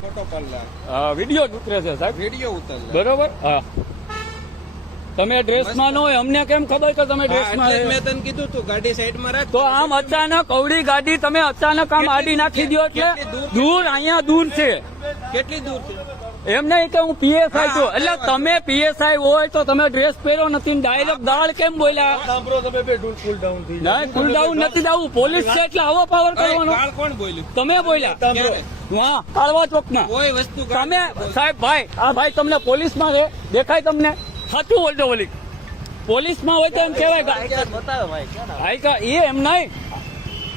Photo પાડલા video ઉતરે છે સાહેબ, વિડીયો ઉતાર બરોબર. હા, તમે ડ્રેસમાં ન હોય અમને કેમ ખબર કે તમે ડ્રેસમાં મેં તને કીધું તું ગાડી સાઈડમાં રાખ. તો આમ અચાનક અવળી ગાડી તમે અચાનક આમ આડી નાખી દો એટલે દૂર, અહીંયા દૂર છે. કેટલી દૂર છે? એમ નહીં કે હું પીએસઆઈ છું, એટલે તમે પીએસઆઈ હોય તો તમે ડ્રેસ પહેરો નથી, ડાયરેક્ટ દાળ કેમ બોલ્યા? સાંભળો તમે બે કુલ ડાઉન થઈ ના, કુલ ડાઉન નથી જવું, પોલીસ છે એટલે આવો પાવર કરવાનો. ગાળ કોણ બોલ્યું? તમે બોલ્યા ક્યારે? હા, કાળવા ચોકમાં. કોઈ વસ્તુ ગાળ તમે સાહેબ ભાઈ, આ ભાઈ તમને પોલીસમાં છે દેખાય તમને? સાચું બોલજો બોલી, પોલીસમાં હોય તો એમ કેવાય એ એમ નહીં.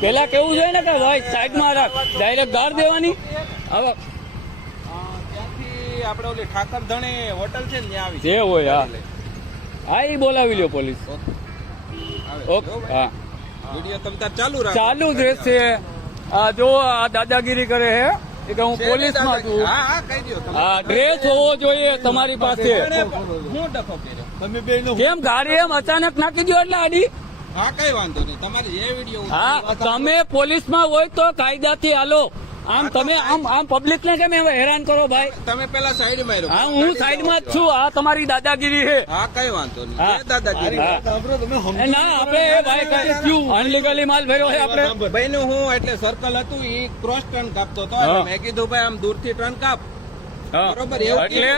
પેલા કેવું જોઈએ ને કે ભાઈ સાઈડમાં રાખ, ડાયરેક્ટ ગાળ દેવાની. હવે ત્યાંથી આપણે ઓલી ઠાકર ધણે હોટલ છે ને ત્યાં આવી જે હોય હા એ બોલાવી લ્યો પોલીસ. ઓકે હા, વિડીયો તમ તાર ચાલુ રાખ. ચાલુ જ રહેશે. આ જો આ દાદાગીરી કરે હે એ કે હું પોલીસમાં છું. હા હા કહી દો તમે. હા, ડ્રેસ હોવો જોઈએ તમારી પાસે. હું ડખો કર્યો. તમે બે નો કેમ ગાડી એમ અચાનક નાખી દો એટલે આડી? હા કઈ વાંધો નહીં, તમારે જે વિડીયો હા, તમે પોલીસમાં હોય તો કાયદાથી હાલો. આમ તમે આમ પબ્લિક ને કેમ હેરાન કરો ભાઈ? તમે પેલા સાઈડ માં હા, હું સાઈડમાં જ છું. આ તમારી દાદાગીરી છે. હા કઈ વાંધો નહીં. હા. જે દાદાગીરી હા. સાંભળો તમે ના, આપણે ભાઈ કઈ અનલીગલી માલ ભર્યો છે આપણે. ભાઈ નું હું એટલે સર્કલ હતું એ ક્રોસ ટર્ન કાપતો હતો. હા. મેં કીધું ભાઈ આમ દૂર થી ટર્ન કાપ. હા. બરોબર એવું એટલે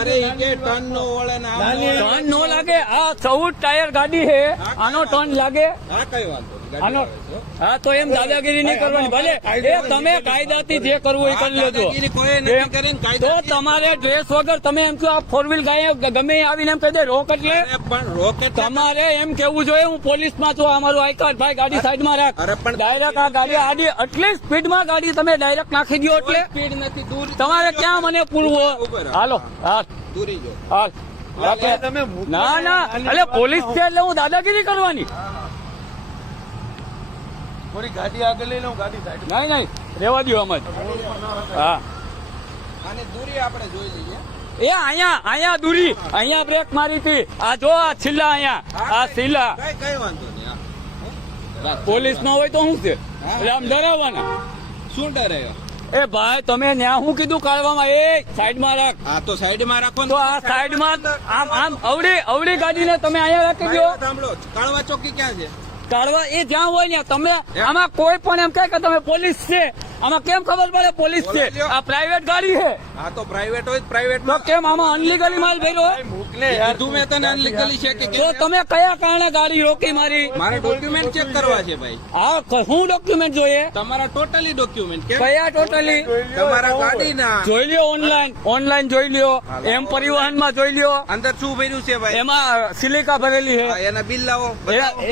અરે ઈ કે ટર્ન નો વળે ને આમ નો વળે. ટર્ન નો લાગે. આ 14 ટાયર ગાડી છે, આનો ટર્ન લાગે? હા કઈ વાંધો નહીં. ગાડી આનો આવે છે. હા, તો એમ દાદાગીરી નહીં કરવાની. ભલે એ તમે કાયદાથી જે કરવું એ કરી લેજો. દાદાગીરી કોઈએ નથી એમ. કરીને તો કાયદાથી- તમારે ડ્રેસ વગર તમે એમ કહો આ 4 વ્હીલ ગાય ગમે એ આવીને એમ કહી દે રોક એટલે અરે પણ રોકેટ તમારે એમ કેવું જોઈએ હું પોલીસમાં છું, આ મારું આઈ કાર્ડ ભાઈ ગાડી સાઈડમાં રાખ. અરે પણ ડાયરેક્ટ આ ગાડી આડી આટલી સ્પીડમાં ગાડી તમે ડાયરેક્ટ નાખી દો એટલે સ્પીડ નથી દૂર તમારે ક્યાં મને પૂરવો? ઉભો રહો. હાલો હા દૂરી જો હા રાખે. તમે ના ના, એટલે પોલીસ છે એટલે હું દાદાગીરી કરવાની? થોડી ગાડી આગળ લઈ લઉં, ગાડી સાઈડ નહીં નહીં, રેવા દો આમ જ. હા, અને દૂરી આપણે જોઈ લઈએ. એ અહીંયા દૂરી, અહીંયા બ્રેક મારી હતી. આ જો આ છિલ્લા અહીંયા, આ છિલ્લા કઈ વાંધો નહીં. હા. પોલીસ નો હોય તો શું છે? એટલે આમ ડરાવવાના. શું ડરે? એ ભાઈ તમે ન્યા શું કીધું કાઢવામાં? એ સાઈડમાં રાખ. હા તો સાઈડ માં રાખો ને. તો આ સાઈડમાં આમ અવળી ગાડીને તમે અહીંયા રાખી દો. સાંભળો કાળવા ચોકી ક્યાં છે? કાઢવા એ જ્યાં હોય ને તમે આમાં કોઈ પણ એમ કહે કે તમે પોલીસ છે, આમાં કેમ ખબર પડે પોલીસ છે? આ પ્રાઇવેટ ગાડી છે હા તો પ્રાઇવેટ હોય પ્રાઇવેટ તો કેમ આમાં અનલીગલી માલ ભર્યો હોય? મોકલે યાર. તું મેં તને અનલીગલી છે કે તો કેમ? તમે કયા કારણે ગાડી રોકી મારી? મારે ડોક્યુમેન્ટ ચેક કરવા છે ભાઈ. હા, શું ડોક્યુમેન્ટ જોઈએ? તમારા ટોટલી ડોક્યુમેન્ટ કેમ? કયા ટોટલી? તમારા ગાડીના જોઈ લ્યો ઓનલાઈન જોઈ લ્યો, એમ પરિવહનમાં જોઈ લ્યો. અંદર શું ભર્યું છે ભાઈ? એમાં સિલિકા ભરેલી હા, છે, એના બિલ લાવો.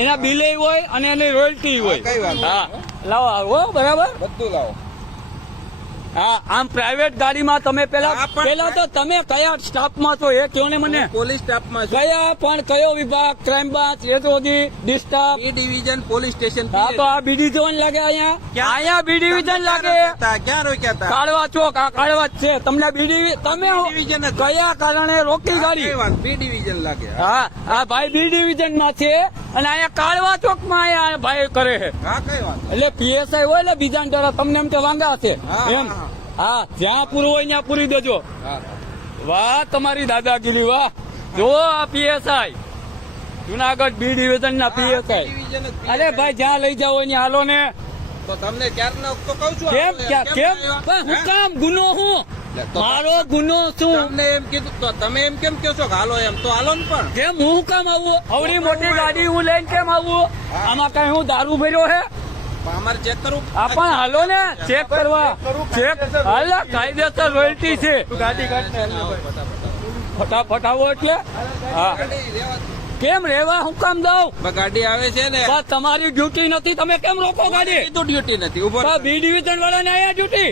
એના બિલે હોય અને એની રોયલ્ટી હોય. કઈ વાત નહીં. હા, લાવો આવો બરાબર. બધું લાવો. હા, આમ પ્રાઇવેટ ગાડીમાં તમે હા, પણ પેલા તો તમે કયા સ્ટાફમાં છો એ કહો ને મને. પોલીસ સ્ટાફમાં છે. કયા પણ કયો વિભાગ? Crime branch, SOG, D staff? B division police station. હા, તો આ બી ડિવિઝન લાગે અહીંયા બી ડિવિઝન લાગે. ક્યાં રોક્યા હતા? કાળવા ચોક, આ કાળવા જ છે. તમને બી તમે ડિવિઝન જ. કયા કારણે રોકી ગાડી? કઈ વાત? બી ડિવિઝન લાગે. હા, આ ભાઈ બી ડિવિઝન માં છે અને અહીંયા કાળવા ચોક માં અહીંયા ભાઈ કરે છે. હા કઈ વાત? એટલે પીએસઆઈ હોય એટલે બીજા ડરા તમને એમ કે વાંગા છે હા, એમ. હા. હા, જ્યાં પૂરું હોય ત્યાં પૂરી દેજો. હા. વાહ તમારી દાદાગીરી, વાહ. જો આ પીએસઆઈ જુનાગઢ બી ડિવિઝન ના પીએસઆઈ. ડિવિઝન જ. અરે ભાઈ જ્યાં લઈ જાવ ત્યાં હાલો ને. તો તમને ક્યારના તો કહું છું. કેમ આપણે કેમ આવ્યા? પણ હું હે? કામ ગુનો હું તો મારો ગુનો શું? તમને એમ કીધું તો તમે એમ કેમ કહો છો કે હાલો એમ તો હાલો ને પણ. કેમ હું કામ આવું? આવડી મોટી ગાડી હું લઈને કેમ આવું? આમાં કઈ હું દારૂ ભર્યો હે? અમારે ચેક કરવું. આ પણ હાલો ને ચેક કરવા. ચેક હાલ કાયદેસર રોયલ્ટી છે. ગાડી કાઢને હાલ ને ભાઈ. ફટાફટ આવો એટલે. હા, ગાડી રેવા દો. કેમ રેવા હું કામ દઉં? ગાડી આવે છે ને. બસ તમારી ડ્યુટી નથી, તમે કેમ રોકો ગાડી? તો ડ્યુટી નથી. ઉભો રહો. બી ડિવિઝન વાળા ને આયા ડ્યુટી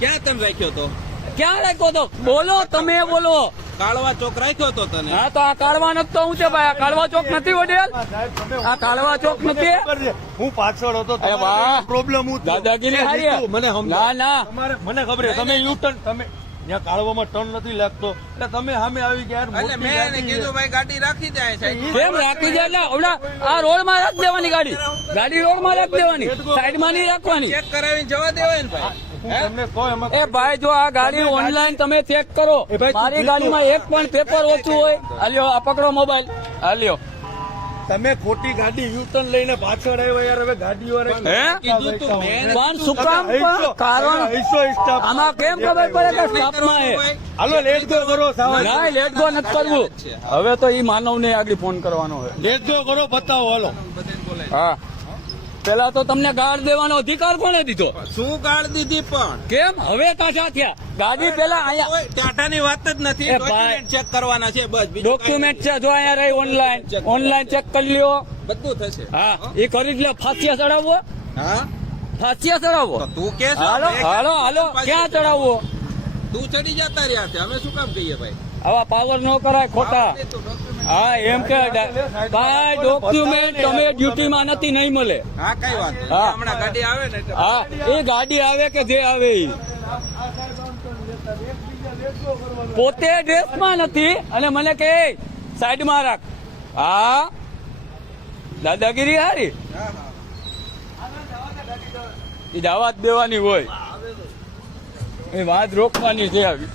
ક્યાં તમે રાખ્યો તો? ક્યાં રાખ્યો તો? બોલો, તમે બોલો. કાળવા ચોક રાખ્યો તો તને. હા, તો આ કાળવા નથી તો હું છે ભાઈ? આ કાળવા ચોક નથી વડેલ? સાહેબ, તમે આ કાળવા ચોક નથી? ખબર છે, હું પાછળ હતો. અરે વાહ. પ્રોબ્લેમ હું થયો. દાદાગીરી મેં હારી. જીતું, મને સમજાવો. ના ના, તમારે મને ખબર છે તમે યુ ટર્ન તમે ત્યાં કાળવામાં ટર્ન નથી લાગતો એટલે તમે સામે આવી ગયા યાર, એટલે મોટી મેં એને ગાડી કીધું છે. ભાઈ ગાડી રાખી જાય સાહેબ. કેમ રાખી દે? એટલે ઓલા આ રોડ માં રાખી દેવાની ગાડી રોડ માં રાખી દેવાની, સાઈડ માં નહીં રાખવાની. ચેક કરાવીને જવા દેવાય ને ભાઈ. હે? તમને કહો એમાં એ ભાઈ જો આ ગાડી તમે ઓનલાઈન તમે ચેક કરો એ ભાઈ, મારી તું ગાડીમાં એક પણ પેપર ઓછું હોય હાલ્યો આ પકડો મોબાઈલ હાલ્યો તમે ખોટી ગાડી યુટર્ન લઈને પાછળ આવ્યા યાર હવે ગાડીઓ હે? કીધું તું મેં પણ શું કામ પણ કારણ આમાં કેમ ખબર પડે કે સ્ટાફમાં હે હાલો લેટ ગો કરો સાવજ ના લેટ ગો નથી કરવું હવે તો ઈ માનવ ને આગળ ફોન કરવાનો હોય લેટ ગો કરો બતાવો હાલો બધાને બોલાય. હા પેલા તો તમને ગાર્ડ દેવાનો અધિકાર કોને દીધો શું ગાળ દીધી પણ કેમ હવે પાછા થયા ગાડી પેલા અહીંયા કોઈ ટાટાની વાત જ નથી. એ ભાઈ. ડોક્યુમેન્ટ ચેક કરવાના છે બસ બીજું ડોક્યુમેન્ટ છે જો અહીંયા રહી ઓનલાઈન ચેક કરી લ્યો કાંઈ નહીં. બધું થશે. હા એ કરી જ લ્યો ફાંસિયા ચડાવવો હા ફાંસિયા ચડાવવો તો તું કે છો? હાલો મેં હાલો હાલો ક્યાં ચડાવવો તું ચડી જતા રહ્યા છે અમે શું કામ કહીએ ભાઈ? આવા પાવર ન કરાય ખોટા તું document- હા એમ કે ભાઈ ડોક્યુમેન્ટ તમે ડ્યુટીમાં નથી નહીં મળે હા કઈ વાત નહીં. હા. હમણાં ગાડી આવે ને એટલે હા એ ગાડી આવે કે જે આવે ઈ પોતે ડ્રેસમાં નથી અને મને કે સાઈડમાં રાખ હા દાદાગીરી હારી હા, હા. એ દાવા જ દેવાની હોય એ વાત રોકવાની છે આવી